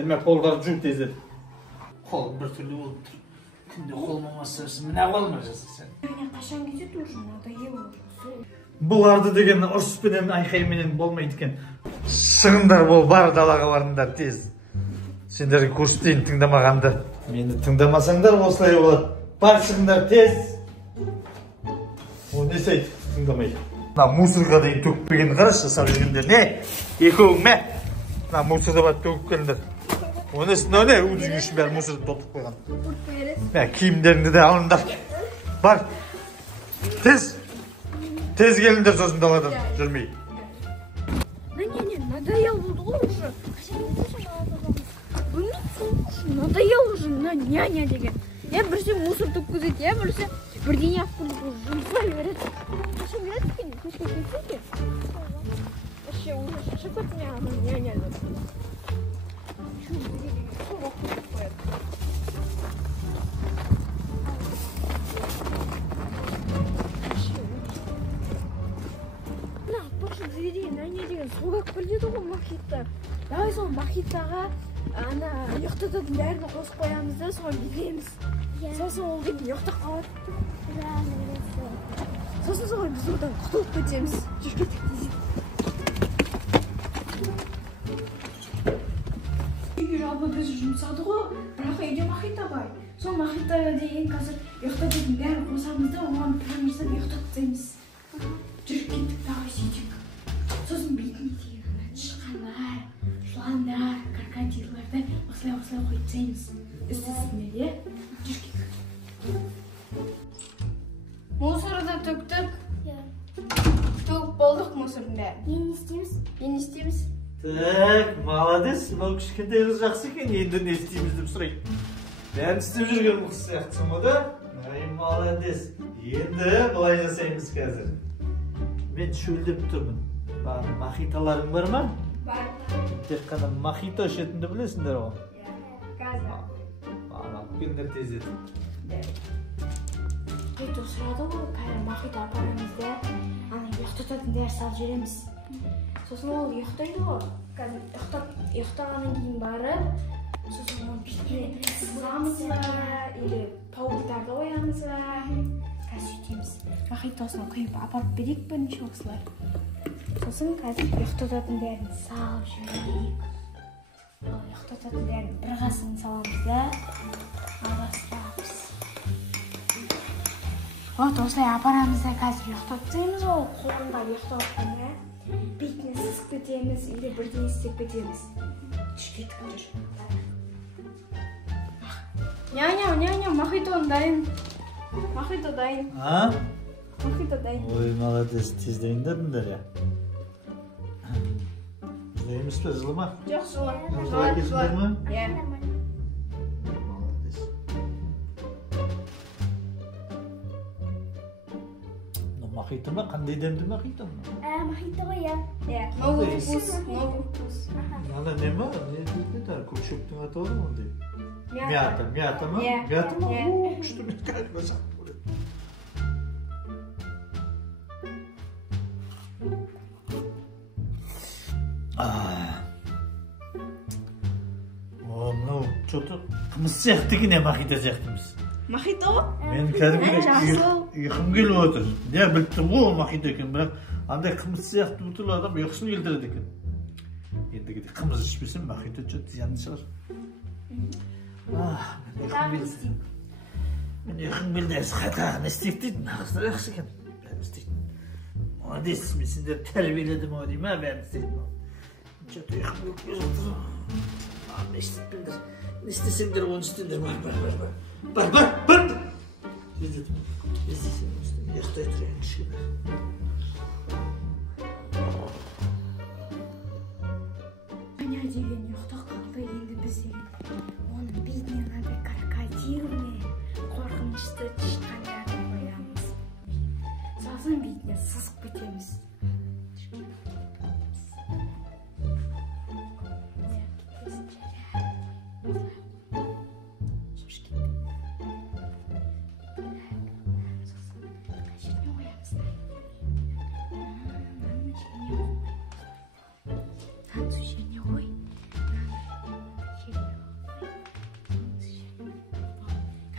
Elime kolları cürt ezir. Kolum bir türlü olup dur. Şimdi kolum olmazsa ne olmayacaksın sen? Yani kaşan gece dursun, da iyi olur. Bulardı degen ұрсып пенен айқайменен болмайды екен. Шығыңдар бол, бар далаға барыңдар тез. Сендерге көрсетейін тыңдамағанды. Мені тыңдамасаңдар осылай болады. Бар шығыңдар тез. О, не сайды тыңдамайды. Мына мусорға дейін төкпеген қарашы жасап жүргендер. Не? Екеуің ме? Мына мусорда барып төгіп келіңдер. Оны не? Өзің үшін бәрі мусорды толтырып қойған. Мә, киімдеріңді де алыңдар. Бар. Тез. Tez gelin sosun daladan, жүрмей. Не, надоел уже. Надоел уже, няня деген. Я бірсе мусор төккізеді, я бірсе бірдеңе алып жұмсай береді. Қашан береді екен, көшке кетсе екен. Вообще уже шашып кетті ана няняны. Сол уақыт қояды. Соғақ білдеді ғой махитта. Давай сол махиттаға ана ұйықтататын бәрін қосып қоямыз да, соған береміз. Сосын ол кейін ұйықтап қалады. Сосын соған біз одан құтылып кетеміз. Жүргеттік дейсек. Үйге жалпы біз жұмсады ғой, бірақ үйде махитта бар. Сол махиттаға дейін қазір ұйықтататын бәрін қосамыз да, оған пірамыздан ұйықтатпаймыз. Жүргеттік давай сөйтейік. Сосын бетіне деген тышқандар, жыландар, крокодилларды осылай қойсаймыз. Үсті-үстіне де жүргек. Мусорды төктік. Төгіп болдық мусордың бәрін. Енді не істейміз? Так, молодец. Бұл кішкентай қыз жақсы екен. Енді не істейміз деп сұрайды. Бәрін істеп жүрген бұл қыз сияқтысың ғой да? Ай, молодец. Енді былай жасаймыз қазір. Мен шөлдеп тұрмын. Махиталарың бар ма? Бар. Тек қана махита ішетінді білесіңдер ғой? Қазір. Алып келіңдер тез еді. Үйді сұрады ғой, кәрі махита апарамызда ұйықтататын дәрі салып жүреміз. Сосын ол ұйықтайды ғой. Қазір ұйықтағаннан кейін барып, сосын ол бетіне сызамыз ба, или пауықтарды оямыз ба. Қазір сөйтеміз. Махитасына құйып апарып берейік бірінші осылай. Сосын қазір ұйықтататын дәрін салып жіберейік. Ұйықтататын дәрін бір қасын саламыз да, арастырамыз. Вот осылай апарамыз да қазір ұйықтатсаймыз ол қолында ұйықтатқанда бетіне сызып кетеміз, или бірдеңе істеп кетеміз. Түшкеттік жүр. Няня, махито дайын. Махито дайын. А? Махито дайын. Ой, молодец, тез дайындадыңдар я. Жылаймыз ба, жылы ма? Жоқ, жылы. Жылы кетіңдер ма? Иә. Молодец. Махита ма? Қандай дәмді махита ма? Махитта ғой, иә. Новый вкус. Ана не ма? Не дейді? Көкшөптің аты бар ма ондай? Мята ма? Мята ма? О, күшті мен кәдімгі жақты көреді. Мынау что-то қымыз сияқты екен, махита сияқтымыз. Махито? Мен кәдімгі ұйқым келіп отыр. Не біліп тұрмын ғой ол махита екен, бірақ андай қымыз сияқты бұтыл адам ұйқысын келтіреді екен. Ендігі қымыз ішпесем махита что-то зиянды шығар. Мен ұйқым келді, қайтаға не істейік дейді, нағыздар жақсы екен. Бәрін істейді. Молодец, мен сендер тәрбиеледім ау дейм, бәрін істейді. Что-то ұйқым келіп жатыр. Не істейді, не істесеңдер, оны істеңдер. Бар. Іздесем, ұйықтай тұрайын кішкене. Аня деген ұйықтақ қалды, енді біз деген оның бетіне мынандай крокодил ме, қорқынышты тышқандарды қоямыз. Сосын бетіне сызып кетеміз.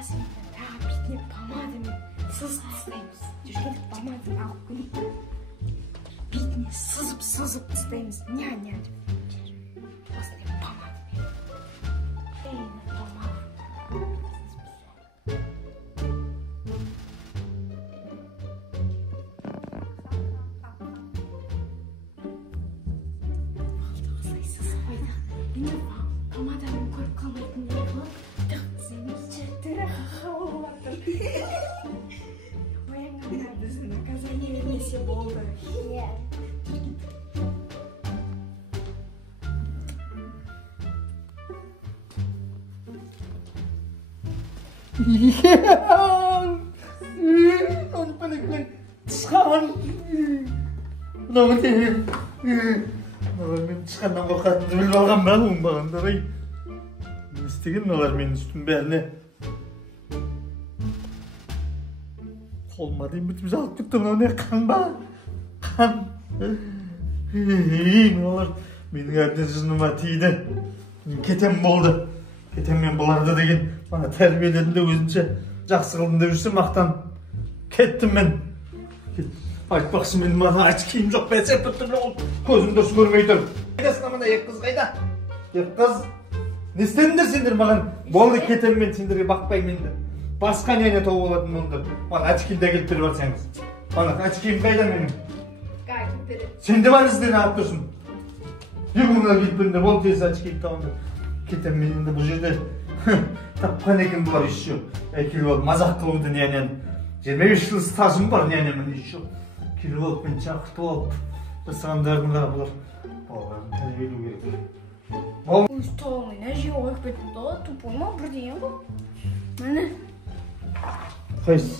Қазір тағы бетіне помадамен сызып тастаймыз. Жүргенде помадамен алып келіп бетіне сызып тастаймыз. Ня-ня деп. Осындай помадамен. Помада. Помадамен көріп қалмайтын не болады? Жеттері ха-ха болып жатыр. Оянғанда біздің наказание бермесе болды. Иә. Онпалекпен тышқан. Мынау не? Мен тышқаннан қорқатынымды біліп алған ба оңбағандар ай. Не істеген олар менің үстім бәріне. Қолыма дейін бітіп жалып кетті. Мынау не қан ба? Қан. Олар менің әбден жыныма тиді. Кетем болды. Кетем мен бұларды деген. Бана тәрбиеледім де өзінше жақсы қылдым деп жүрсе мақтан. Кеттім мен. Айтпақшы мен мана очкиім жоқ бәсе бұттым көзім дұрыс көрмей тұр. Қайдасына мына екі қыз қайда? Екі қыз. Не істедіңдер сендер маған? Болды кетем мен сендерге бақпаймын енді. Басқа нене тауып алатын болдыр. Мана очкиімді әкеліп беріп алсаңыз. Мана очкиім қайда менің? Әкеліп береді. Сен де бар ізден алып тұрсың. Екі мыңға келіп беріңдер. Болды тез очкиімді тауыңдар. Кетем мен енді бұл жерде. Тапқан екен бұлар еще. Әкеліп алып мазақ қылуды ненен. 25 жыл стажым бар ненемен еще. Келіп алып мен шақыртып алып жасағандардың қара бұлар. Балаларын тәрбиелеу керек. Өз толымен әже ойып кетті ғой, тупой ма бірдеңе ғой. Міне. Қайсы?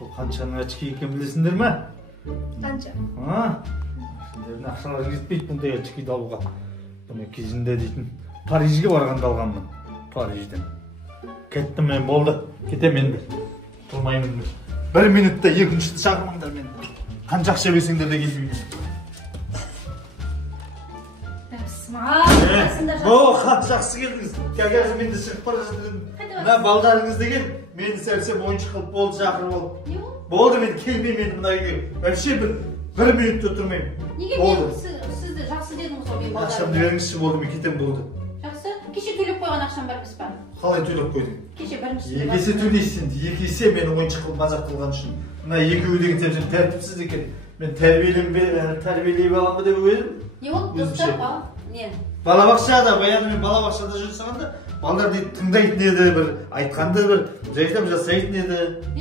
Бұл қаншаның очки екенін білесіңдер ме? Қанша? Сендердің ақшалар жетпейді бұндай очкиді алуға. Бұны кезінде дейтін Парижге барғанда алғанмын. Парижден. Кеттім мен болды. Кетем енді. Тұрмаймын. 1 минутта екіншісі шақырмаңдар мен. Қанша ақша берсеңдер де келмеймін. Хат жақсы келдіңіз. Қазір мен де шығып бара жатырмын. Мына балдарыңыз деген мені сәлсем ойыншық қылып болды шақырып алып. Не болды? Болды мен келмеймін енді мына үйге. Вообще бір минутта тұрмаймын. Неге мен сізді жақсы дедім ғой мен балдарым? Ақшамды беріңізші болды мен кетем болды. Жақсы. Кеше төлеп қойған ақшам бар емес па? Қалай төлеп қойдың? Кеше біріншісі. Екі есе төлейсің. Екі есе мені ойыншық қылып мазақ қылған үшін. Мына екеуі деген тәртіпсіз екен. Мен тәрбиелей баламды деп өзім. Не болды достар ба? Не? Балабақшада, баяғыда мен балабақшада жүрсағанда, балалар дейді тыңдайтын еді, бір айтқанды бір жайдап жасайтын еді.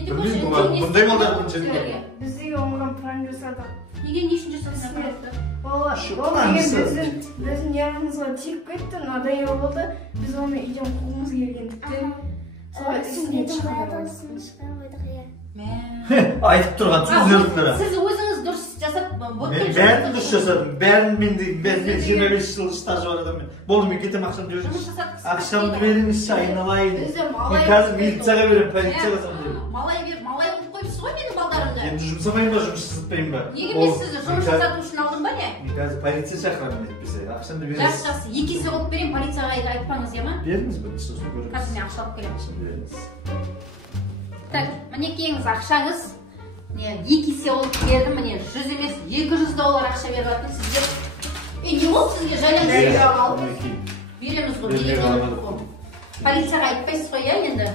Бұндай балалардың жерге. Біздегі оңған план жасадық. Неге не үшін жасадыңдар? Балалар біздің yanımызға тиіп кетті, надоел болды. Біз оны үйден қуғымыз келгендіктен солай үстіне шығарып. Айтып тұрған сөздердің Сіз өзіңіз дұрыс жасап, мен бәрін дұрыс жасадым. Бәрін мен 25 жыл стажы бар адаммен. Болды мен кетем ақшамды беріңізші. Ақшамды беріңізші, айналайын. Мен қазір милицияға беремін, полицияға салдым. Малай қылып қойыпсыз ғой менің балдарымды. Енді жұмсамайын ба, жұмыссыздықпаймын ба? Неге мен сізді жұмыс жасату үшін алдым ба не? Мен қазір полиция шақырамын етпесе, ақшамды беріңіз. Жақсы, екі есе қылып берейін, полицияға айтпаңыз, иә ма? Беріңіз бірінші сосын көріңіз. Қазір мен ақша алып келемін. Беріңіз. Так, мінекейіңіз ақшаңыз. Екі есе қылып бердім, міне 100 емес, $200 ақша беріп жатырмын сізге. Не болды сізге жайлап береміз ғой, полицияға айтпайсыз ғой, иә енді?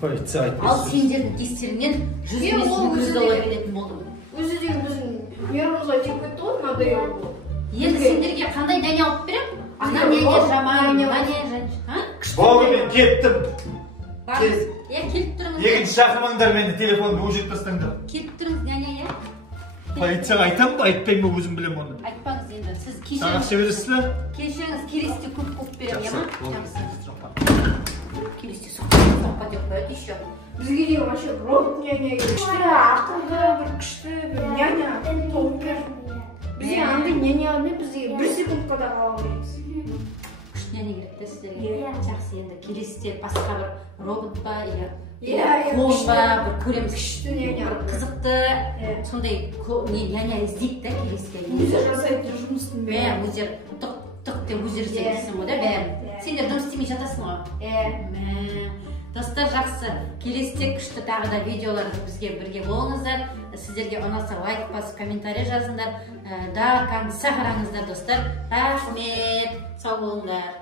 Полиция айтпайсыз. Ал сендердің тестеріңнен 100 емес, $200 келетін болды. Өзі де біздің yanımызға тиіп кетті ғой, надоел болды. Енді сендерге қандай нәне алып берем? Ана нәне жаман, нәне жаншы. Болды мен кеттім. Барыңыз, келіп тұрыңыз. Екінші шақырмаңдар мені, телефонды өшіріп тастаңдар. Келіп тұрыңыз, нәне, Полицияға айтамын ба, айтпаймын ба, өзім білем оны. Айтпаңыз енді, сіз Саған ақша бересіз бе? Келсеңіз, келесіде көп берем, иә ма? Жақсы. Келесіде соқпа деп қояды еще. Бізге де вообще робот няня керек. Күшті, ақылды, бір күшті, бір няня толып бер. Бізге андай няня алмай, бізге 1 секундқа да қала береміз. Күшті няня керек та сіздерге. Жақсы, енді келесіде басқа бір робот па, клон ба, бір көреміз. Күшті няня. Қызықты, сондай няня іздейді да келесіде. Өзі жасайды жұмыстың бәрін. Өздері тұқ деп өздері істейсің ғой да бәрін. Сендер дұрыс істемей жатасың ғой. Достар, жақсы. Келесіде күшті тағы да видеоларды бізге бірге болыңыздар. Сіздерге ұнаса лайк басып, комментарий жазыңдар. Да, сағыраңыздар достар. Рахмет. Сау болыңдар.